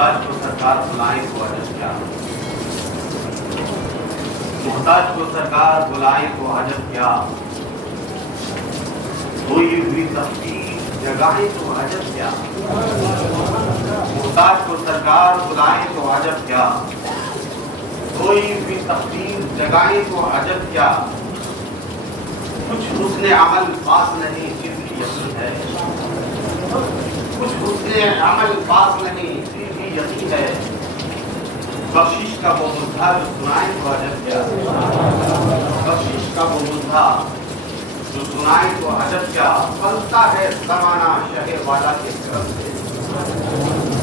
محتاج کو سرکار بلائیں تو عجب کیا، محتاج کو سرکار بلائیں تو عجب کیا، سوئی ہوئی تفصیل جگائیں تو عجب کیا، محتاج کو سرکار بلائیں تو عجب کیا، سوئی ہوئی تفصیل جگائیں تو عجب کیا، کچھ حسن عمل پاس نہیں پھر بھی یقین ہے، کچھ حسن عمل پاس نہیں پھر بھی یقین ہے، بخشش کا وہ مدعا جو سنائیں تو عجب کیا، بخشش کا وہ مدعا جو سنائیں تو عجب کیا، پلتا ہے زمانہ شہ والا کے کرم سے،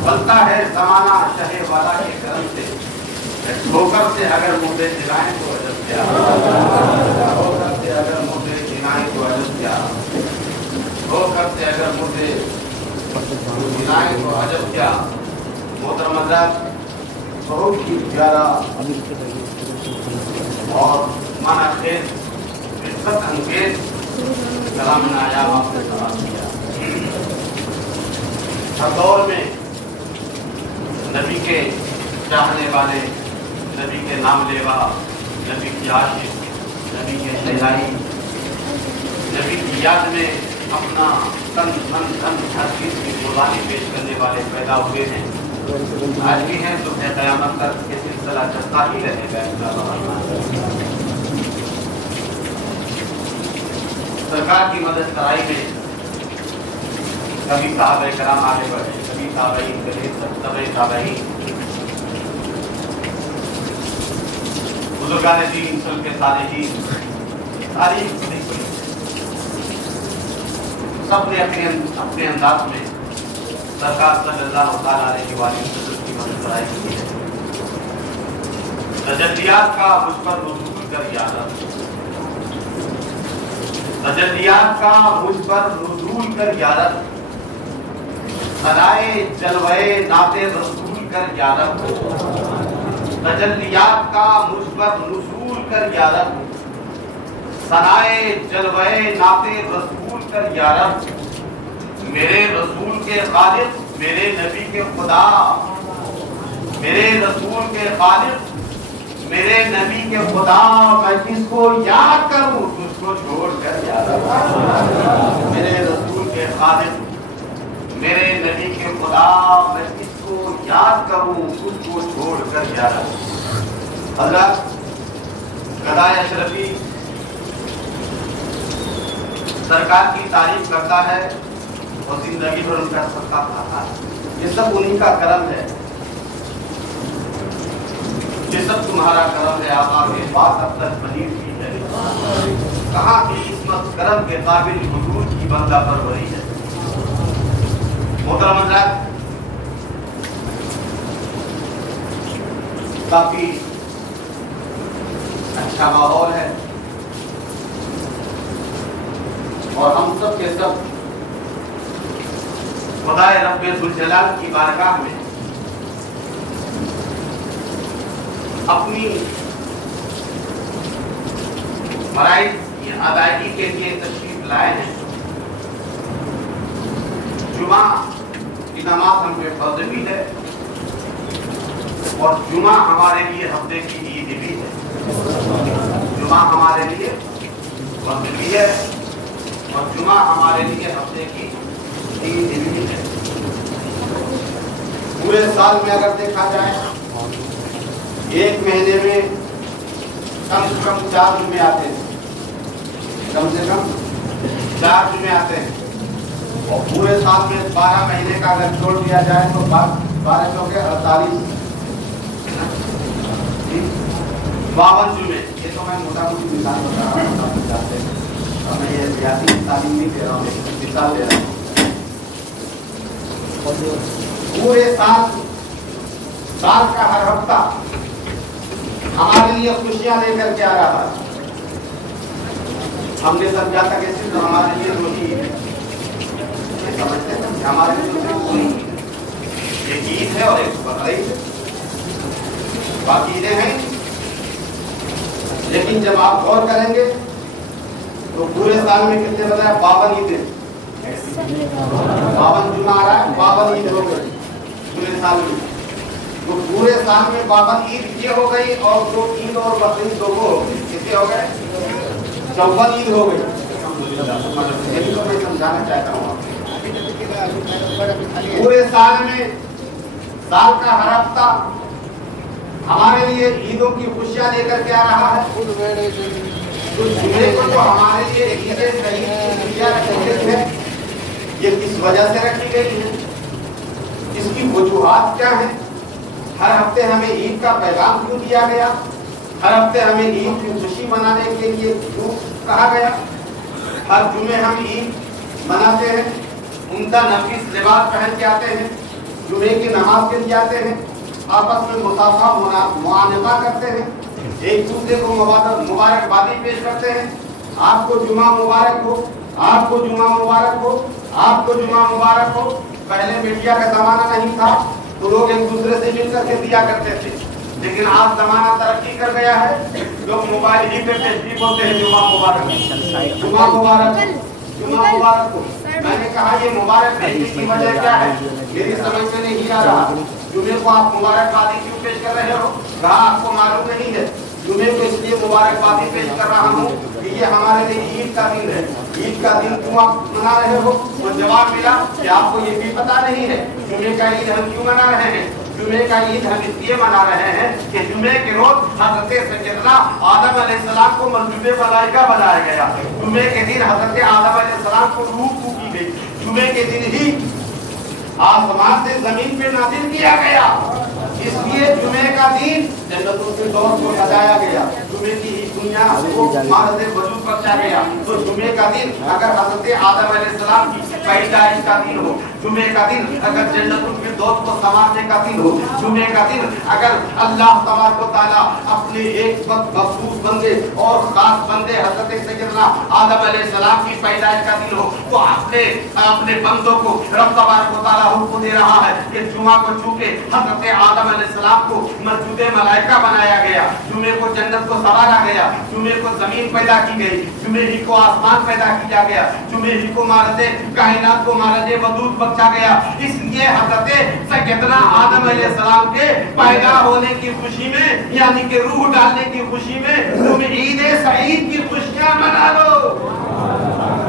پلتا ہے زمانہ شہ والا کے کرم سے، ٹھوکر سے اگر مردے جلائیں تو عجب کیا، ٹھوکر سے اگر مردے جلائیں تو عجب کیا، ٹھوکر سے اگر مردے جلائیں تو عجب کیا۔ محترم حضرات، بہت ہی پیارا اور معنی خیز عزت انگیز کلام نایاب آپ نے سماعت کیا۔ ہر دور میں نبی کے چاہنے والے، نبی کے نام لیوا، نبی کی عاشق، نبی کے شہدائی، نبی کی یاد میں اپنا تن من دھن ہر چیز کی قربانی پیش کرنے والے پیدا ہوئے ہیں، آج بھی ہیں، تو قیامت تک یہ سلسلہ چلتا ہی رہے گا انشاءاللہ۔ سرکار کی مدد کرائی میں کبھی صحابہ کرام آگے بڑھے، کبھی تابعین، کبھی تبع تابعین، بزرگان دین، سلف صالحین، تاریخ نہیں پڑی، سب نے اپنے انداز میں سرکار صلی اللہ علیہ وسلم کی مدد کرائی کی ہے۔ تجلیات کا مجھ پر نزول کر یادت، تجلیات کا مجھ پر نزول کر یادت، سنائے جلوے نعت رسول کر یادت، تجلیات کا مجھ پر نزول کر یادت، سنائے جلوے نعت رسول کر یادت، میرے رسول کے خالق، میرے نبی کے خدا، میرے رسول کے خالق، میرے نبی کے خدا، میں کس کو یاد کروں تجھ کو چھوڑ کر یادت، میرے رسول کے خالق، میرے نبی کے خدا، میں کس کو یاد کروں تجھ کو چھوڑ کر یادت۔ حضرت گدائے اشرفی سرکار کی تعریف کرتا ہے اور زندگی بھر ان کا صدقہ کھاتا ہے، یہ سب انہی کا کرم ہے، یہ سب تمہارا کرم ہے، آپ آگے بات اب تک بنی ہوئی ہے، کہاں کی عصمت کرم کے قابل حضور کی بندہ پروری ہے۔ محترم حضرات، کافی اچھا ماحول ہے اور ہم سب کے سب خدائے رب ذوالجلال کی بارگاہ میں اپنی فرائض کی ادائیگی کے لیے تشریف لائے ہیں۔ جمعہ کی نماز ہم پہ فرض بھی ہے اور جمعہ ہمارے لیے ہفتے کی عید بھی ہے، جمعہ ہمارے لیے فرض بھی ہے اور جمعہ ہمارے لیے ہفتے کی عید بھی ہے۔ پورے سال میں اگر دیکھا جائے ایک مہینے میں کم سے کم 4 جمعے آتے ہیں، کم سے کم 4 جمعے آتے ہیں، اور پورے سال میں 12 مہینے کا اگر چھوڑ دیا جائے تو 12 چوکے 48، 52 جمعے۔ یہ تو میں موٹا موٹی مثال بتا رہا ہوں، میں یہ سیاسی تعلیم نہیں دے رہا ہوں، ایک مثال دے رہا ہوں۔ پورے سال کا ہر ہفتہ ہمارے لیے خوشیاں لے کر کے آ رہا ہے، ہم نے سمجھا تھا کہ صرف ہمارے لیے وہی ہے، یہ سمجھتے ہیں کہ ہمارے لیے صرف وہی ایک عید ہے اور ایک بقرعید ہے، باقی عیدیں ہیں، لیکن جب آپ غور کریں گے تو پورے سال میں کتنے بتایا 52 عیدیں، 52 جمعہ آ رہا ہے، 52 عید ہو گئی پورے سال میں۔ پورے سال میں 52 عید یہ ہو گئی اور 2 عید اور بقرعید دونوں ہو گئی. کتنے ہو گئے؟ 54 عید ہو گئی. یہی تو میں سمجھانا چاہتا ہوں. پورے سال میں سال کا ہر ہفتہ ہمارے لیے عیدوں کی خوشیاں لے کر کے آ رہا ہے. تو جمعے کو جو ہمارے لیے عید سعید کی خوشیاں رکھی گئی ہے یہ کس وجہ سے رکھی گئی ہے؟ اس کی وجوہات کیا ہیں؟ ہر ہفتے ہمیں عید کا پیغام کیوں دیا گیا؟ ہر ہفتے ہمیں عید کی خوشی منانے کے لیے کیوں کہا گیا؟ ہر جمعے ہم عید مناتے ہیں، عمدہ نفیس لباس پہن کے آتے ہیں، جمعے کی نماز کے لیے آتے ہیں، آپس میں مصافحہ معانقہ کرتے ہیں، ایک دوسرے کو مبارکبادی پیش کرتے ہیں. آپ کو جمعہ مبارک ہو، آپ کو جمعہ مبارک ہو، آپ کو جمعہ مبارک ہو. پہلے میڈیا کا زمانہ نہیں تھا تو لوگ ایک دوسرے سے مل کر کے دیا کرتے تھے، لیکن آج زمانہ ترقی کر گیا ہے. لوگ موبائل ہی پہ تشریف ہوتے ہیں جمعہ مبارک، جمعہ مبارک، جمعہ مبارک ہو. میں نے کہا یہ مبارک بھیجنے کی وجہ کیا ہے؟ میری سمجھ میں نہیں آ رہا. جمعے کو آپ مبارکبادی کیوں پیش کر رہے ہو؟ کہا آپ کو معلوم نہیں ہے. جمعے کو اس لیے مبارکبادی پیش کر رہا ہوں کہ یہ ہمارے لیے عید کا دن ہے. عید کا دن کیوں آپ منا رہے ہو؟ وہ جواب ملا کہ آپ کو یہ بھی پتا نہیں ہے جمعے کا عید ہم کیوں منا رہے ہیں. جمعے کا عید ہم اس لیے منا رہے ہیں کہ جمعے کے روز حضرت سیدنا آدم علیہ السلام کو منصوبے ملائکہ بنایا گیا. جمعے کے دن حضرت آدم علیہ السلام کو روح پھونکی گئی. جمعے کے دن ہی آسمان سے زمین پہ نازل کیا گیا. اس لیے جمعے کا دن جنتوں کے دور کو سجایا گیا. جمعے کی دنیا کو مارد وجود بخشا گیا. تو جمعے کا دن اگر حضرت آدم علیہ السلام کی پیدائش کا دن ہو، جمعے کا دن اگر جنتوں کے دور کو سنوارنے کا دن ہو، جمعے کا دن اگر اللہ تبارک و تعالیٰ اپنے ایک وقت مخصوص بندے اور خاص بندے حضرت سیدنا آدم علیہ السلام کی پیدائش کا دن ہو، تو اپنے بندوں کو رب تبارک و تعالیٰ حکم دے رہا ہے کہ جمعہ کو چونکہ حضرت آدم علیہ السلام کو مسجد ملائکہ بنایا گیا، جمعے کو جنت کو سنوارا گیا، جمعے کو زمین پیدا کی گئی، جمعے ہی کو آسمان پیدا کیا گیا، جمعے ہی کو مارد کائنات کو مارد وجود بخشا گیا. اس لیے حضرت سیدنا آدم علیہ السلام کے پیدا ہونے کی خوشی میں یعنی کہ روح ڈالنے کی خوشی میں تم عید سعید کی خوشیاں منا لو.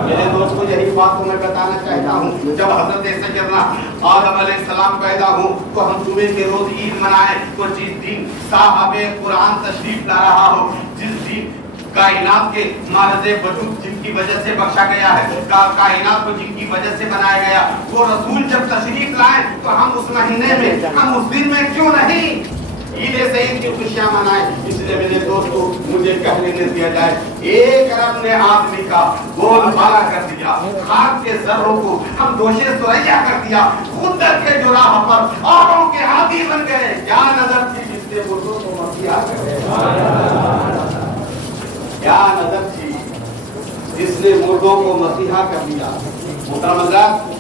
میرے دوستو یہی بات کو میں بتانا چاہتا ہوں. جب حضرت سیدنا آدم علیہ السلام پیدا ہوں تو ہم جمعے کے روز عید منائیں. تو جس دن صاحب قرآن تشریف لا رہا ہو، جس دن کائنات کے مارد وجود جن کی وجہ سے بخشا گیا ہے، کائنات کو جن کی وجہ سے بنایا گیا، وہ رسول جب تشریف لائیں تو ہم اس مہینے میں، ہم اس دن میں کیوں نہیں عید سعید کی خوشیاں منائیں. اس لیے میرے دوستو مجھے کہنے نہ دیا جائے، ایک رب نے آدمی کا بول بالا کر دیا، خاک کے ذروں کو ہم دوشے سریا کر دیا، خود کے جو راہ پر اوروں کے عادی بن گئے. کیا نظر تھی جس نے مردوں کو مسیحا کر دیا؟ کیا نظر تھی جس نے مردوں کو مسیحا کر دیا؟ محترم حضرات،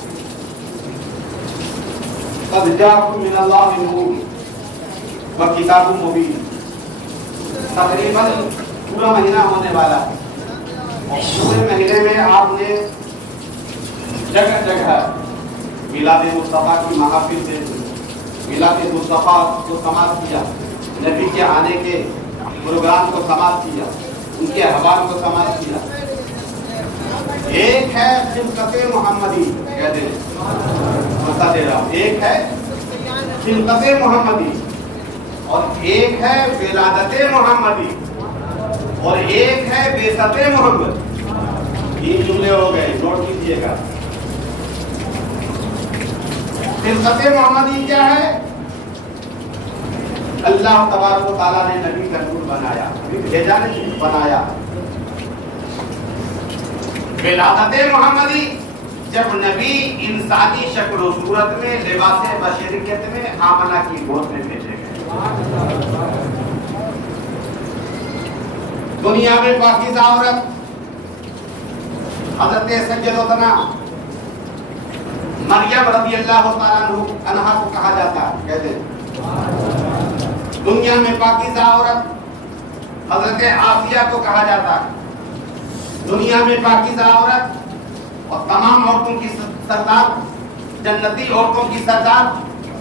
قد جاءکم من اللہ نور وکتاب مبین. تقریباً پورا مہینہ ہونے والا ہے. پورے مہینے میں آپ نے جگہ جگہ میلاد مصطفیٰ کی محافل سے میلاد مصطفیٰ کو سماعت کیا، نبی کے آنے کے پروگرام کو سماعت کیا، ان کے احوال کو سماعت کیا. ایک ہے خلقت محمدی، کہتے ہیں دے رہا ہوں، ایک ہے خلقت محمدی اور ایک ہے ولادت محمدی اور ایک ہے بعثت محمد. 3 جملے ہو گئے، نوٹ کیجئے گا. خلقت محمدی کیا ہے؟ اللہ تبارک و تعالیٰ نے نبی کا نور بنایا، بھیجا نہیں بنایا. ولادت محمدی جب نبی انسانی شکل و صورت میں لباس بشریت میں آمنہ کی گود میں بھیجے گئے. دنیا میں پاکیزہ عورت حضرت سیدتنا مریم رضی اللہ تعالیٰ عنہا کو کہا جاتا ہے. کہتے ہیں دنیا میں پاکیزہ عورت حضرت آسیہ کو کہا جاتا ہے. دنیا میں پاکیزہ عورت اور تمام عورتوں کی سردار، جنتی عورتوں کی سردار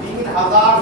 3000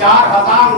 4000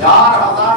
4000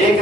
1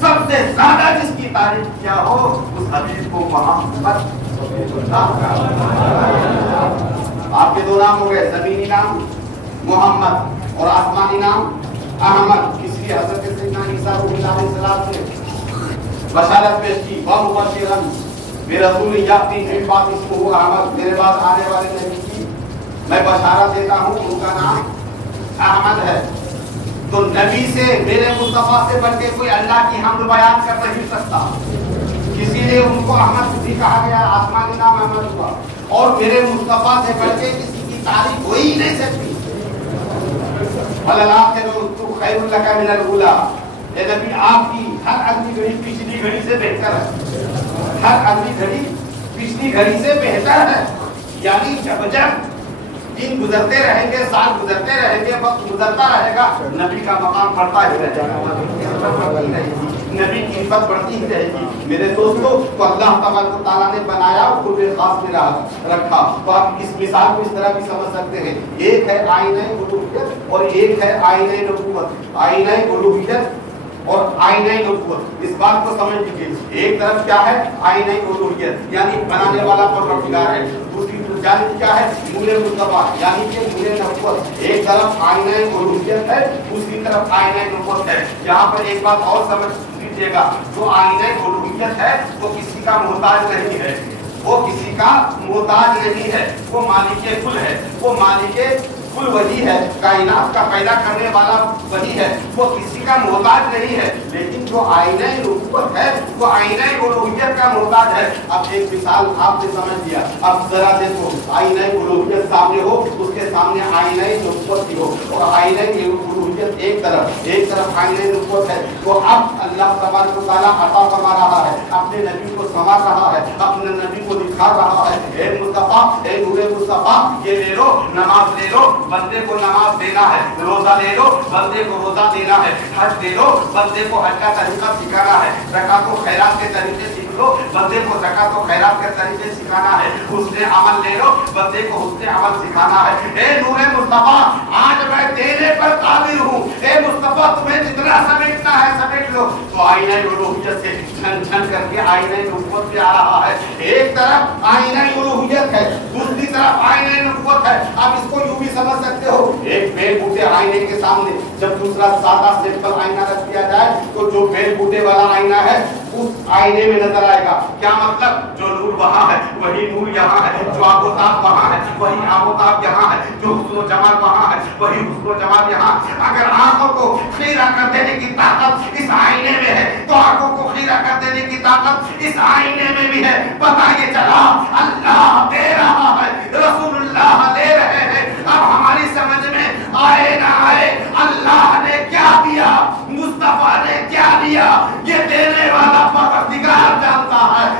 سب سے زیادہ جس کی تعریف کیا ہو اس حبیب کو محمد. آپ کے دو نام ہو گئے, زمینی نام محمد اور آسمانی نام احمد. اس لیے حضرت سیدنا عیسیٰ علیہ السلام نے بشارت پیش کی, وَمُبَشِّرًا بِرَسُولٍ یَأْتِی مِن بَعْدِی اسْمُهُ احمد, میرے بعد آنے والے نبی کی میں بشارت دیتا ہوں, ان کا نام احمد ہے. تو نبی سے, میرے مصطفیٰ سے بن کے کوئی اللہ کی حمد بیان کر نہیں سکتا, اسی لیے ان کو احمد بھی کہا گیا, آسمانی نام احمد ہوا. اور میرے مصطفیٰ سے بن کے کسی کی تعریف ہو ہی نہیں سکتی. وَلَلْآخِرَةُ خَيْرٌ لَكَ مِنَ الْأُولَىٰ, اے نبی آپ کی ہر اگلی گھڑی پچھلی گھڑی سے بہتر ہے, ہر اگلی گھڑی پچھلی گھڑی سے بہتر ہے. یعنی جب جب دن گزرتے رہیں گے, سال گزرتے رہیں گے, وقت گزرتا رہے گا, نبی کا مقام بڑھتا ہی رہے گا, نبی کی عزت بڑھتی ہی رہے گی. میرے دوستوں, تو اللہ تبارک و تعالیٰ نے بنایا اور قرب خاص میں رکھا. تو آپ اس مثال کو اس طرح بھی سمجھ سکتے ہیں, ایک ہے آئینہ الوہیت اور ایک ہے آئینہ نبوت. آئینہ الوہیت اور آئینہ نبوت, اس بات کو سمجھ لیجیے. ایک طرف کیا ہے آئینہ الوہیت, یعنی بنانے والا پروردگار ہے. دوسری جانب کیا ہے نور مصطفیٰ, یعنی کہ نور نبوت. ایک طرف آئینہ الوہیت ہے, دوسری طرف آئینہ نبوت ہے. یہاں پر ایک بات اور سمجھ لیجیے گا, جو آئینہ الوہیت ہے وہ کسی کا محتاج نہیں ہے, وہ کسی کا محتاج نہیں ہے, وہ مالک کل ہے, وہ مالک کل وہی ہے, کائنات کا پیدا کرنے والا وہی ہے, وہ کسی کا محتاج نہیں ہے. لیکن جو آئینہ نبوت ہے وہ آئینہ الوہیت کا محتاج ہے. اب ایک مثال آپ نے سمجھ لیا, اب ذرا دیکھو, آئینہ الوہیت سامنے ہو, اس کے سامنے آئینہ نبوت بھی ہو, اور آئینہ الوہیت ایک طرف آئینہ نبوت ہے. تو اب اللہ تبارک و تعالیٰ عطا فرما رہا ہے, اپنے نبی کو سنوار رہا ہے, اپنے نبی کو دکھا رہا ہے. اے مصطفیٰ, اے نور مصطفیٰ, یہ لے لو, نماز لے لو, بندے کو نماز دینا ہے. روزہ لے لو, بندے کو روزہ دینا ہے. حج لے لو, بندے کو حج کا طریقہ سکھانا ہے. زکات و خیرات کے طریقے سیکھ لو, بندے کو زکات و خیرات کے طریقے سکھانا ہے. حسن عمل لے لو, بندے کو حسن عمل سکھانا ہے. اے نور مصطفیٰ, آج میں دینے پر قادر ہوں. اے مصطفیٰ, تمہیں جتنا سمیٹنا ہے سمیٹ لو. تو آئینہ الوہیت سے چھن چھن کر کے آئینہ نبوت پہ آ رہا ہے. ایک طرف آئینہ الوہیت ہے, دوسری طرف آئینہ نبوت ہے. آپ اس کو یوں بھی سمجھ سکتے ہو, ایک بیل بوٹے آئینے کے سامنے جب دوسرا سادہ سمپل آئینہ رکھ دیا جائے تو جو بیل بوٹے والا آئینہ ہے اس آئینے میں نظر آئے گا. کیا مطلب, جو نور وہاں ہے وہی نور یہاں ہے, جو آب و تاب وہاں ہے وہی آب و تاب یہاں ہے, جو حسن و جمال وہاں ہے وہی حسن و جمال یہاں. اگر آنکھوں کو خیرہ کر دینے کی طاقت اس آئینے میں ہے تو آنکھوں کو خیرہ کر دینے کی طاقت اس آئینے میں بھی ہے. پتہ یہ چلا اللہ دے رہا ہے, رسول اللہ دے رہے ہیں. اب ہماری سمجھ میں آئے نہ آئے, اللہ نے کیا دیا, مصطفیٰ نے کیا دیا, یہ دینے والا پروردگار جانتا ہے.